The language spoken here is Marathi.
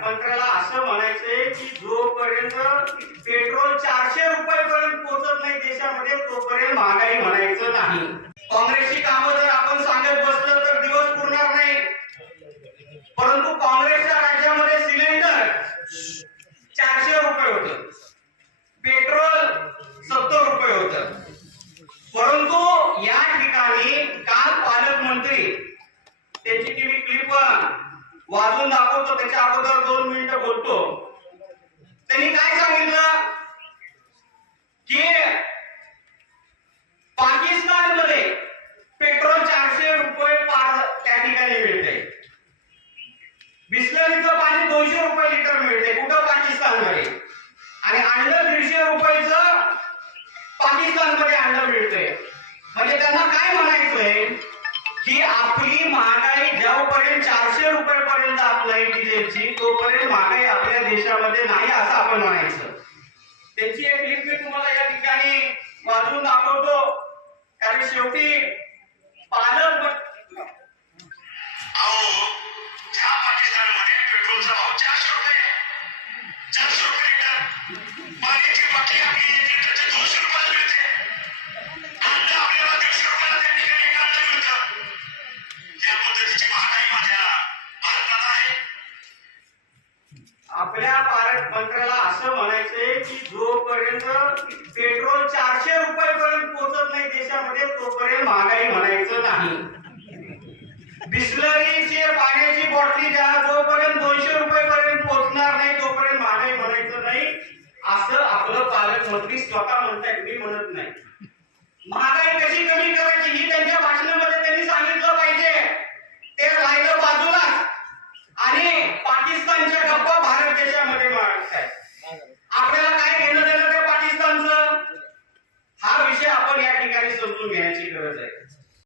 मंत्र्याला असं म्हणायचंय की जोपर्यंत पेट्रोल चारशे रुपयापर्यंत पोहोचत नाही देशामध्ये तोपर्यंत महागाई म्हणायचं नाही. काँग्रेसची कामं जर आपण सांगत बसलं तर दिवस पुरणार नाही. परंतु काँग्रेसच्या राज्यामध्ये सिलेंडर चारशे रुपये होतं पेट्रोल सत्तर रुपये होतं परंतु या ठिकाणी काल पालकमंत्री त्याची ती मी क्लिप वाजून दाखवतो त्याच्या अगोदर दोन मिनिटं बोलतो. त्यांनी काय सांगितलं? की पाकिस्तानमध्ये पेट्रोल चारशे रुपये पार त्या ठिकाणी मिळते. बिस्लरीचं पाणी दोनशे रुपये लिटर मिळते कुठं? पाकिस्तानमध्ये. आणि अंड दीडशे रुपयाचं पाकिस्तानमध्ये अंड मिळते. म्हणजे त्यांना काय म्हणायचंय? की आपली महागाई जेव्हापर्यंत चारशे रुपयेपर्यंत आपली डिझेलची तोपर्यंत महागाई आपल्या देशामध्ये नाही असं आपण म्हणायचं. त्याची एक आपल्या पालकमंत्र्याला असं म्हणायचंय की जोपर्यंत पेट्रोल चारशे रुपयापर्यंत पोहोचत नाही देशामध्ये तोपर्यंत महागाई म्हणायचं नाही. बिस्लरीची पाण्याची बॉटली द्या जोपर्यंत दोनशे रुपयेपर्यंत पोहोचणार नाही तोपर्यंत महागाई म्हणायचं नाही. असं आपलं पालकमंत्री स्वतः म्हणतायत मी म्हणत नाही. महागाई कशी कमी करायची? இருக்கிறது